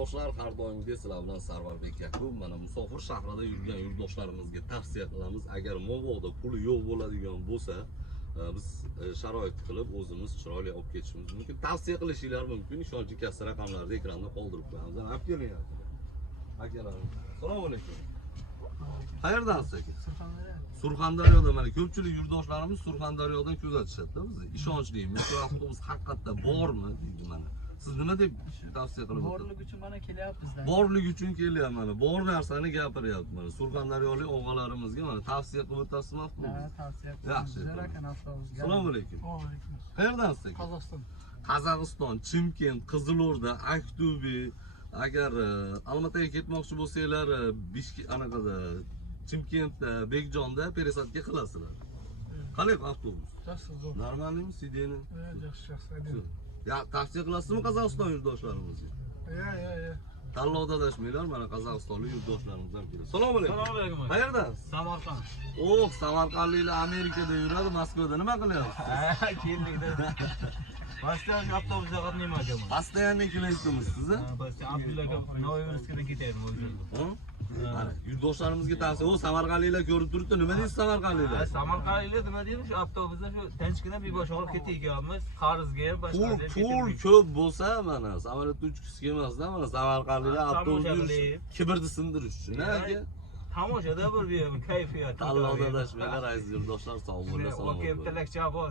yurtdoshlar, har doimgi sizlar bilan Sarvarbek Yakub. Mana musofir shahrida yurgan yurtdoshlarimizga tavsiya qilamiz. Agar Movoda puli yo'q bo'ladigan bo'lsa, biz sharoit qilib o'zimiz chiroyli olib ketishimiz mumkin. Tavsiya qilishinglar mumkin. Ishonchli kassi raqamlarni ekranda qoldirib qo'yamiz. Olib keling akalarim. Assalomu alaykum. Qayerdansiz aka? Surxondaryoda. Mana ko'pchilik yurtdoshlarimiz Surxondaryodan kuzatishadi bizni. Ishonchliimiz, shu avtobus haqiqatda bormi deydi mana. Siz nima deb tavsiya qilib o'tasiz? Borlik uchun mana kelyapmizlar. Borlik uchun kelyapman mana. Bor narsani gapiryapman mana. Surxondaryolik og'alarimizga mana tavsiya qilib o'tasizmi avtobus? Ha, tavsiya qilamiz. Yaxshi. Jarakan avtobusga. Assalomu alaykum. Va alaykum. Qayerdansiz aka? Qozog'iston. Qozog'iston, Chimkent, Qizilo'rda, Aqto'be. Agar Olmaotaga ketmoqchi bo'lsanglar, anaqada Chimkentda, Bekjonda peresadka qilasizlar. Qanday avtobus? Yaxshi, zo'r. Normalmi, sideni? Yaxshi. Ya, tavsiya qilasizmi Qozog'iston yurtdoshlarimizga? Ya. Tanlovda adashmanglar, mana Qozog'istonlik yurtdoshlarimizdan keladi. Assalomu alaykum. Assalomu alaykum. Qayerdan? Samarqand. Oh, Samarqandliklar Amerikada yuradi, Moskvada nima qilyapsiz? Keldik-da. Bastian avtobusda qatnayman akaman. Постоянный klientimiz siz? Bastian Abdulla aka Novoyevskdan ketayapti o'zimda. Mana yurtdoshlarimizga tavsiya. O Samarqandliklar ko'rib turibdi, nima deysiz Samarqandliklar? Samarqandliklar nima deydi? Shu avtobusda shu tinchgina bir bosh olib ketayotganmiz. Qarzga ham boshqa Pul ko'p bo'lsa mana samolyotda uchgisi kelmasda, mana Samarqandliklar avtobusda yurish, kibrni sindirish uchun, aka. Tamoshada bir kayfiyat. Tanlovda adashmanglar, aziz yurtdoshlar, sog' bo'linglar, salomat bo'ling. Tilakcha bor.